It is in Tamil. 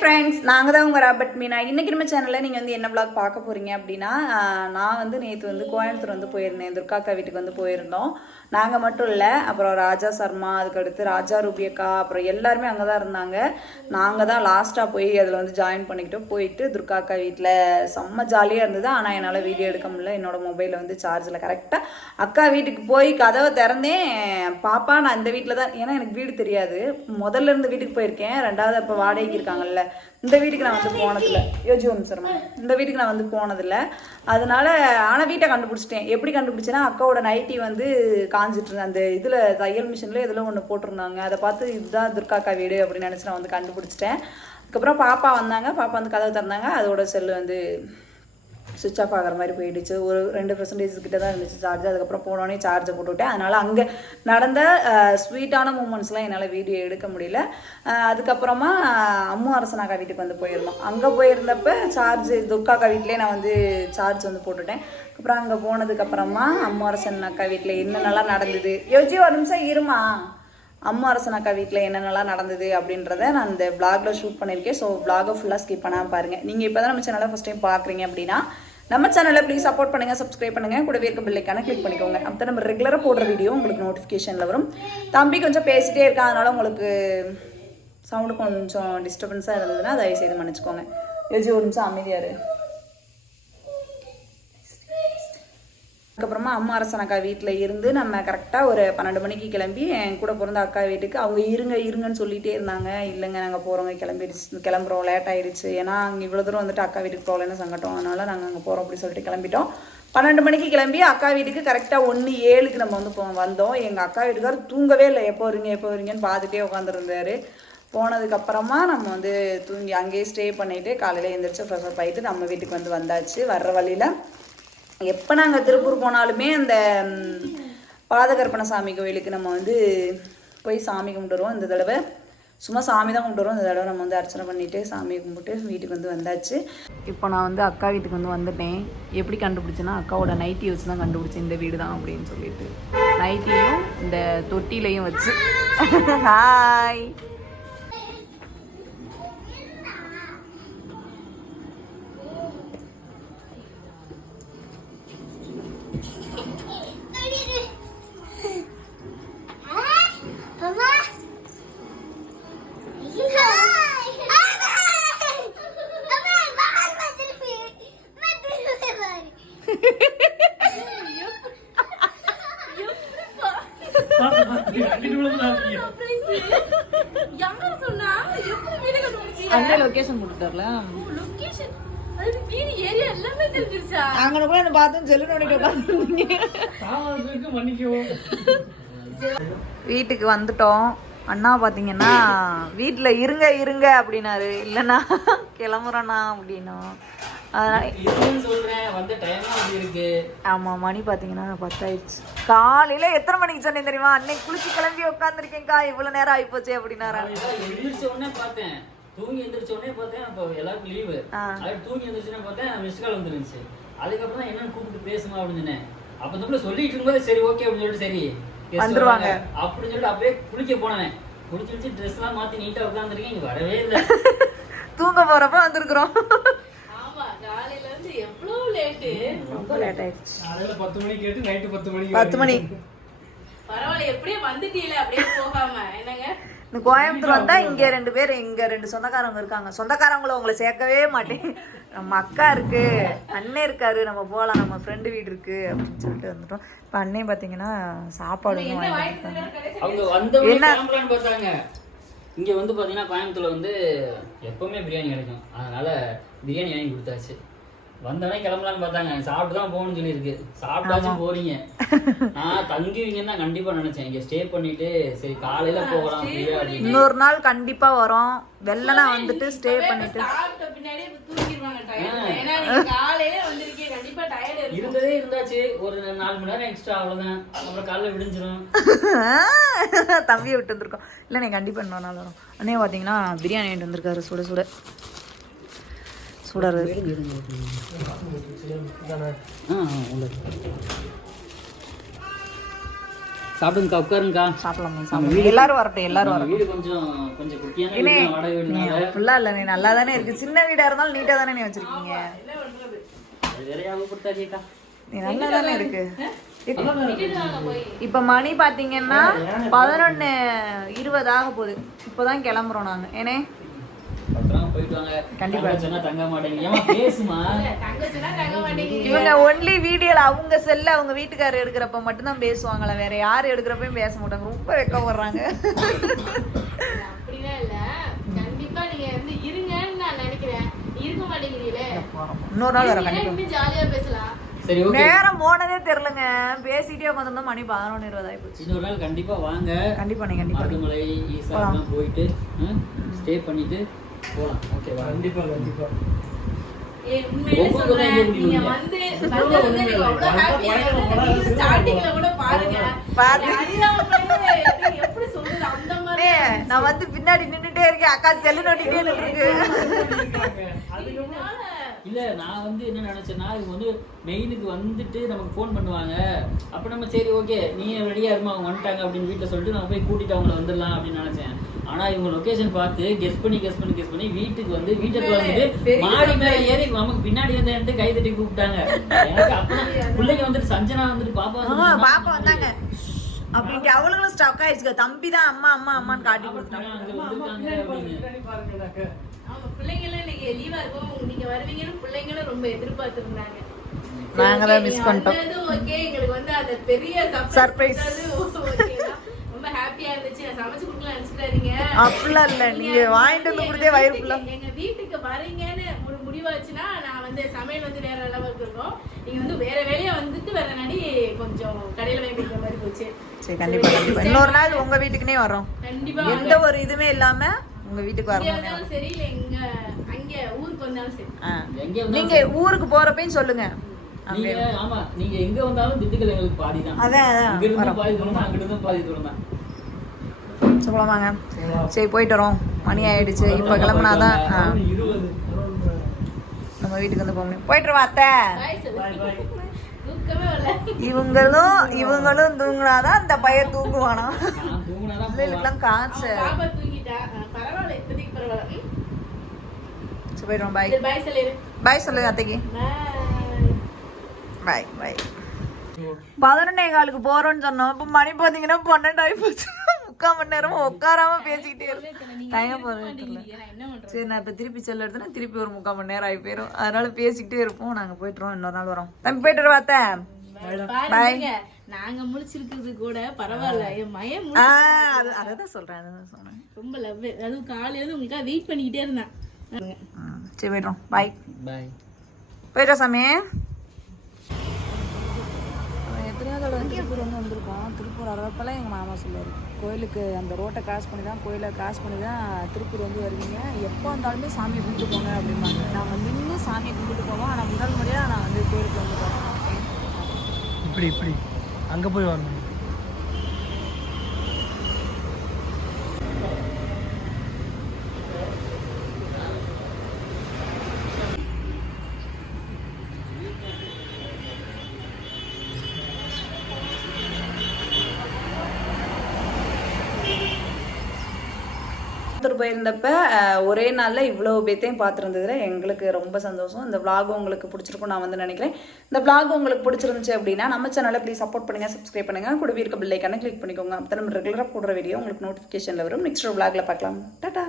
ஃப்ரெண்ட்ஸ் நாங்கள் தான் உங்கள் ராபர்ட் மீனா இன்றைக்கி நம்ம சேனலில் நீங்கள் வந்து என்ன ப்ளாக் பார்க்க போகிறீங்க அப்படின்னா நான் வந்து நேற்று வந்து கோயம்புத்தூர் வந்து போயிருந்தேன். துர்காக்கா வீட்டுக்கு வந்து போயிருந்தோம். நாங்கள் மட்டும் இல்லை அப்புறம் ராஜா சர்மா அதுக்கடுத்து ராஜா ரூபியக்கா அப்புறம் எல்லாருமே அங்கே தான் இருந்தாங்க. நாங்கள் தான் லாஸ்ட்டாக போய் அதில் வந்து ஜாயின் பண்ணிக்கிட்டோம் போயிட்டு துர்காக்கா வீட்டில் செம்ம ஜாலியாக இருந்தது. ஆனால் என்னால் வீடியோ எடுக்க முடியல. என்னோடய மொபைலில் வந்து சார்ஜில் கரெக்டாக அக்கா வீட்டுக்கு போய் கதவை திறந்தேன். பாப்பா நான் இந்த வீட்டில் தான் ஏன்னா எனக்கு வீடு தெரியாது. முதல்ல இருந்து வீட்டுக்கு போயிருக்கேன். ரெண்டாவது இப்போ வாடகைக்கு இருக்காங்கல்ல. இந்த வீட்டுக்கு நான் வந்து போனதில்லை. யோஜிவம் சர்மா இந்த வீட்டுக்கு நான் வந்து போனதில்ல. அதனால ஆனால் வீட்டை கண்டுபிடிச்சிட்டேன். எப்படி கண்டுபிடிச்சேன்னா அக்காவோட நைட்டி வந்து காஞ்சிட்டு இருந்தேன் அந்த இதில் தையல் மிஷினில் இதில் ஒன்று போட்டிருந்தாங்க. அதை பார்த்து இதுதான் துர்காக்கா வீடு அப்படின்னு நினச்சி நான் வந்து கண்டுபிடிச்சிட்டேன். அதுக்கப்புறம் பாப்பா வந்தாங்க. பாப்பா வந்து கதவை திறந்தாங்க. அதோட செல்லு வந்து சுவிட்ச் ஆஃப் ஆகிற மாதிரி போயிடுச்சு. ஒரு ரெண்டு பர்சன்டேஜ் கிட்ட தான் இருந்துச்சு சார்ஜ் அதுக்கப்புறம் போனோடனே சார்ஜை போட்டுவிட்டேன் அதனால் அங்கே நடந்த ஸ்வீட்டான மூமெண்ட்ஸ்லாம் என்னால் வீடியோ எடுக்க முடியல. அதுக்கப்புறமா அம்மு அரசனாக்கா வீட்டுக்கு வந்து போயிருந்தோம். அங்கே போயிருந்தப்ப சார்ஜ் துர்காக்கா வீட்டிலே நான் வந்து சார்ஜ் வந்து போட்டுட்டேன். அப்புறம் அங்கே போனதுக்கப்புறமா அம்மு அரசன் அக்கா வீட்டில் என்னென்னலாம் நடந்தது? யோஜி ஒரு நிமிஷம் இருமா? அம்மா அரசனாக்கா வீட்டில் என்னென்னலாம் நடந்தது அப்படின்றத நான் இந்த vlogல ஷூட் பண்ணியிருக்கேன் ஸோ vlog-அ ஃபுல்லாக ஸ்கிப் பண்ணாமல் பாருங்கள் நீங்கள் இப்போ தான் நம்ம சேனலை ஃபஸ்ட் டைம் பார்க்குறீங்க அப்படின்னா நம்ம சேனலை ப்ளீஸ் சப்போர்ட் பண்ணுங்கள் சப்ஸ்கிரைப் பண்ணுங்கள் கூடவே இருக்க பில்லைக்கான கிளிக் பண்ணிக்கோங்க. அப்போ நம்ம ரெகுலராக போடுற வீடியோ உங்களுக்கு நோட்டிஃபிகேஷனில் வரும். தம்பி கொஞ்சம் பேசிகிட்டே இருக்கா அதனால உங்களுக்கு சவுண்டு கொஞ்சம் டிஸ்டர்பன்ஸாக இருந்ததுன்னா தயவு செய்து மன்னிச்சிக்கோங்க. எழுதி ஒரு நிமிஷம் அமைதியாக அதுக்கப்புறமா அம்மா அரசன் அக்கா வீட்டில் இருந்து நம்ம கரெக்டாக ஒரு பன்னெண்டு மணிக்கு கிளம்பி என் கூட பிறந்த அக்கா வீட்டுக்கு அவங்க இருங்க இருங்கன்னு சொல்லிகிட்டே இருந்தாங்க. இல்லைங்க நாங்கள் போகிறோங்க கிளம்பிடுச்சு கிளம்புறோம் லேட் ஆயிடுச்சு. ஏன்னா அங்கே இவ்வளோ தூரம் வந்துட்டு அக்கா வீட்டுக்கு போகலன்னு சங்கட்டம் அதனால நாங்கள் அங்கே போகிறோம் அப்படின்னு சொல்லிட்டு கிளம்பிட்டோம். பன்னெண்டு மணிக்கு கிளம்பி அக்கா வீட்டுக்கு கரெக்டாக ஒன்று ஏழுக்கு நம்ம வந்து வந்தோம். எங்கள் அக்கா வீட்டுக்கார் தூங்கவே இல்லை. எப்போ வரீங்க எப்போ வரீங்கன்னு பார்த்துட்டே உட்காந்துருந்தாரு போனதுக்கப்புறமா நம்ம வந்து தூங்கி அங்கேயே ஸ்டே பண்ணிவிட்டு காலையில் எழுந்திரிச்சு ஃப்ரெஷ் அப் ஆகிட்டு நம்ம வீட்டுக்கு வந்து வந்தாச்சு. வர்ற வழியில் எப்போ நாங்கள் திருப்பூர் போனாலுமே அந்த ம், பாதகற்பன சாமி கோயிலுக்கு நம்ம வந்து போய் சாமி கும்பிட்டுருவோம் இந்த தடவை. சும்மா சாமி தான் கும்பிட்டுருவோம் இந்த தடவை நம்ம வந்து அர்ச்சனை பண்ணிட்டு சாமியை கும்பிட்டு வீட்டுக்கு வந்து வந்தாச்சு. இப்போ நான் வந்து அக்கா வீட்டுக்கு வந்து வந்துட்டேன். எப்படி கண்டுபிடிச்சேன்னா அக்காவோட நைட்டி வச்சு தான் கண்டுபிடிச்சேன். இந்த வீடு தான் அப்படின்னு சொல்லிட்டு. நைட்டியும் இந்த தொட்டிலையும் வச்சு. ஹாய் போட்டுட்டார்ல லொகேஷன் அது வீடு ஏரியா எல்லாமே தெரிஞ்சிருச்சா? அங்கே கூட என்ன பார்த்து செல்லு நோண்டிட்டு மன்னிக்கவும் வீட்டுக்கு வந்துட்டோம். அண்ணா பார்த்தீங்கன்னா வீட்டில் இருங்க இருங்க அப்படின்னாரு. இல்லைண்ணா கிளம்புறேண்ணா அப்படின்னோம் ஆமாம் மணி பார்த்தீங்கன்னா பத்தாயிடுச்சு. காலையில் எத்தனை மணிக்கு சொன்னேன் தெரியுமா? அன்னைக்கு குளிச்சு கிளம்பி உட்காந்துருக்கேன்க்கா இவ்வளோ நேரம் ஆகிப்போச்சே அப்படின்னாரா. தூங்கி எந்திரிச்ச உடனே பார்த்தேன் அப்போ எல்லாருக்கும் லீவு. அது தூங்கி எந்திரிச்சுனே பார்த்தேன் மிஸ்ட் கால் வந்துருந்துச்சு. அதுக்கப்புறம் தான் என்னன்னு கூப்பிட்டு பேசுமா அப்படின்னு சொன்னேன். அப்ப நம்மள சொல்லிட்டு இருக்கும்போது சரி ஓகே அப்படின்னு சொல்லிட்டு சரி வந்துருவாங்க. அப்படின்னு சொல்லிட்டு அப்படியே குளிக்க போனேன் குளிச்சு வச்சு ட்ரெஸ் எல்லாம் மாத்தி நீட்டா உட்காந்துருக்கேன் இங்க வரவே இல்லை. தூங்க போகிறப்ப வந்திருக்கிறோம். ஆமா காலையில இருந்து எவ்வளவு லேட்டு ரொம்ப லேட் ஆயிடுச்சு. காலையில பத்து மணிக்கு கேட்டு நைட்டு பத்து மணிக்கு பத்து மணி. பரவாயில்ல எப்படியே வந்துட்டீல அப்படியே போகாம. என்னங்க? இந்த கோயம்புத்தூர் வந்தா இங்க ரெண்டு பேர் இங்க ரெண்டு சொந்தக்காரங்க இருக்காங்க. சொந்தக்காரங்கள உங்களை சேர்க்கவே மாட்டேன். நம்ம அக்கா இருக்கு அண்ணன் இருக்காரு நம்ம போகலாம் நம்ம ஃப்ரெண்டு வீடு இருக்கு அப்படின்னு சொல்லிட்டு வந்துட்டோம். இப்போ அண்ணன் பார்த்தீங்கன்னா சாப்பாடு பார்த்தாங்க. இங்க வந்து பாத்தீங்கன்னா கோயம்புத்தூர்ல வந்து எப்பவுமே பிரியாணி கிடைக்கும். அதனால பிரியாணி வாங்கி கொடுத்தாச்சு. வந்தவனே கிளம்பலான்னு பார்த்தாங்க. சாப்பிட்டு தான் போகணும்னு சொல்லியிருக்கு. சாப்பிட்டாச்சும் போறீங்க. நான் தங்குவீங்கன்னு தான் கண்டிப்பா நினைச்சேன். இங்க ஸ்டே பண்ணிட்டு சரி காலையில போகலாம் இன்னொரு நாள் கண்டிப்பா வரோம். வெள்ளனா வந்துட்டு ஸ்டே பண்ணிட்டு. இருந்ததே இருந்தாச்சு. ஒரு நாலு மணி நேரம் எக்ஸ்ட்ரா அவ்வளவுதான். அப்புறம் காலைல விடிஞ்சிரும். தம்பியை விட்டு வந்திருக்கோம். இல்லை நீ கண்டிப்பா இன்னொரு நாள் வரும். அண்ணே பார்த்தீங்கன்னா பிரியாணி வாங்கிட்டு வந்திருக்காரு. சுட சுட. சுடரு. சாப்பிடுங்கக்கா உட்காருங்கக்கா. சாப்பிடலாம் சாப்பிடலாம். எல்லாரும் வரட்டும் எல்லாரும் நம்ம வீடு கொஞ்சம் கொஞ்சம் குட்டியான வீடு தான், வாடகை வீடுனால. ஃபுல்லா இல்ல நீ நல்லா தானே இருக்கு. சின்ன வீடா இருந்தாலும் நீட்டா தானே நீ வச்சிருக்கீங்க. நீ நல்லா தானே இருக்கு. இப்ப மணி பாத்தீங்கன்னா பதினொன்னு இருபது ஆக போகுது. இப்பதான் கிளம்புறோம் நாங்க. ஏனே? இவங்க ஒன்லி வீடியோல அவங்க செல்ல அவங்க வீட்டுக்காரர் எடுக்கிறப்ப மட்டும்தான் பேசுவாங்களா வேற யார் எடுக்கிறப்பையும் பேச மாட்டாங்க. ரொம்ப வெக்கப்படுறாங்க அப்படிலாம் இல்ல. கண்டிப்பா நீங்க வந்து இருங்கன்னு நான் நினைக்கிறேன். இருக்க மாட்டேங்கிறீங்களே. இன்னொரு நாள் வர நீங்க இன்னும் ஜாலியா பேசலாம். சரி ஓகே நேரம் போனதே தெரியலங்க. பேசிட்டே உட்காந்துருந்தா மணி பதினொன்று இருபது ஆகி போச்சு. இன்னொரு நாள் கண்டிப்பா வாங்க. கண்டிப்பா நீ கண்டிப்பா. மருதமலை போயிட்டு ஸ்டே பண்ணிட்டு போலாம். ஓகேவா கண்டிப்பா கண்டிப்பா. நான் வந்து பின்னாடி நின்னுட்டே இருக்கேன். அக்கா செல்லு நோட்டிட்டே இருக்கு. இல்ல நான் வந்து என்ன நினைச்சேன்னா இவங்க வந்து மெயினுக்கு வந்துட்டு நமக்கு ஃபோன் பண்ணுவாங்க. அப்ப நம்ம சரி ஓகே நீ ரெடியா இருமா? அவங்க வந்துட்டாங்க அப்படின்னு வீட்டுல சொல்லிட்டு நம்ம போய் கூட்டிட்டு அவங்கள வந்துடலாம் அப்படின்னு நினைச்சேன். ஆனா இவங்க லொகேஷன் பார்த்து கெஸ் பண்ணி கெஸ் பண்ணி கெஸ் பண்ணி வீட்டுக்கு வந்து வீட்டுக்குள்ள வந்துட்டு மாடி மேல ஏறி நமக்கு பின்னாடி வந்து கை தட்டி கூப்பிட்டாங்க. எனக்கு அப்பதான் பிள்ளைங்க வந்துட்டு சஞ்சனா வந்துட்டு பாப்பா பாப்பா வந்தாங்க. அப்படின்ட்டு அவளுங்களும் ஸ்டாக் ஆயிடுச்சுங்க. தம்பி தான் அம்மா அம்மா அம்மான்னு காட்டி கொடுத்தாங்க பிள்ளைங்களும் இன்னைக்கு லீவா இருக்கும். நீங்க வருவீங்கன்னு பிள்ளைங்களும் ரொம்ப எதிர்பார்த்திருந்தாங்க. நாங்க தான் மிஸ் பண்ணிட்டோம். ஓகே எங்களுக்கு வந்து அந்த பெரிய. சர்ப்ரைஸ் ரொம்ப ஹாப்பியா இருந்துச்சு. நான் சமைச்சு அப்படிலாம் இல்ல. நீங்க வாங்கிட்டு வந்து கொடுத்தே வயிறு ஃபுல்லா எங்க வீட்டுக்கு வரீங்கன்னு ஒரு முடிவாச்சுன்னா நான் வந்து சமையல் வந்து வேற லெவலுக்கு இருக்கும். நீங்க வந்து வேற வேலையா வந்துட்டு வேற நடி கொஞ்சம் கடையில வாங்கி கொடுக்குற மாதிரி போச்சு. சரி கண்டிப்பா கண்டிப்பா. இன்னொரு நாள் உங்க வீட்டுக்குனே வரோம் கண்டிப்பா. எந்த ஒரு இதுவுமே இல்லாம உங்க வீட்டுக்கு வரணும் சரி இல்ல எங்க அங்க ஊருக்கு வந்தாலும் சரி. நீங்க ஊருக்கு போறப்பையும் சொல்லுங்க. நீங்க ஆமா நீங்க எங்க வந்தாலும் திண்டுக்கல் எங்களுக்கு தான் அதான் அதான். இங்க இருந்து பாதி தூரம் தான் அங்கிட்டு இருந்து பாதி தூரம் தான். சொல்லலாமாங்க சரி போயிட்டு வரோம். மணி ஆயிடுச்சு. இப்போ கிளம்புனாதான் நம்ம வீட்டுக்கு வந்து போக முடியும் போயிட்டு வா அத்தை. இவங்களும் இவங்களும் தூங்குனாதான் இந்த பையன் தூங்குவானா? நான் தூங்குனாதான் பிள்ளைகளுக்குலாம் சரி போயிடுவோம் பாய் பாய் சொல்லு சொல்லுங்க அத்தைக்கு. பாய் பாய் பாய் பதினொன்னே காலுக்கு போறோம்னு சொன்னோம். இப்போ மணி பார்த்தீங்கன்னா பன்னெண்டு ஆகி போச்சு. முக்கால் மணி நேரமா உட்காராம பேசிக்கிட்டே இருக்கேன் டைம் போகிறது தெரியல. நான் என்ன பண்றேன் சரி நான் இப்போ திருப்பி செல்ல எடுத்தேன்னா திருப்பி ஒரு முக்கால் மணி நேரம் ஆகி போயிடும் அதனால பேசிக்கிட்டே இருப்போம். நாங்கள் போயிட்டுறோம் இன்னொரு நாள் வரோம். தம்பி போயிட்டு அத்தை பாருங்க நாங்க முழிச்சிருக்கிறது கூட பரவாயில்ல. என் மயம் ஆ அது அதை தான் சொல்கிறேன் அதை தான் சொல்கிறேன் ரொம்ப லவ் அதுவும் காலையில உங்களுக்காக வெயிட் பண்ணிக்கிட்டே இருந்தேன். சரி போயிடுறோம் பாய் பாய் போயிட்டா சாமி. எத்தனையோ தடவை திருப்பூர் வந்து வந்திருக்கோம். திருப்பூர் வரப்பெல்லாம் எங்கள் மாமா சொல்லுவார். கோயிலுக்கு அந்த ரோட்டை கிராஸ் பண்ணி தான் கோயிலை கிராஸ் பண்ணி தான் திருப்பூர் வந்து வருவீங்க. எப்போ வந்தாலுமே சாமியை கும்பிட்டு போங்க அப்படிம்பாங்க. நாங்கள் நின்று சாமியை கும்பிட்டு போவோம். ஆனால் முதல் முறையாக நான் வந்து கோயிலுக்கு வந்து போகிறேன் இப்படி இப்படி. அங்கே போய் வரணும். போயிருந்தப்ப ஒரே நாளில் இவ்வளோ பேத்தையும் பார்த்துருந்ததுல எங்களுக்கு ரொம்ப சந்தோஷம். இந்த vlog உங்களுக்கு பிடிச்சிருக்கும் நான் வந்து நினைக்கிறேன். இந்த விளாக் உங்களுக்கு பிடிச்சிருந்துச்சு அப்படின்னா நம்ம சேனலை ப்ளீஸ் சப்போர்ட் பண்ணுங்கள் சப்ஸ்கிரைப் பண்ணுங்கள் கூடவே இருக்க பில்லைக்கான கிளிக் பண்ணிக்கோங்க. அப்போ நம்ம ரெகுலராக போடுற வீடியோ உங்களுக்கு நோட்டிஃபிகேஷனில் வரும். நெக்ஸ்ட் விளாகில் பார்க்கலாம். டாட்டா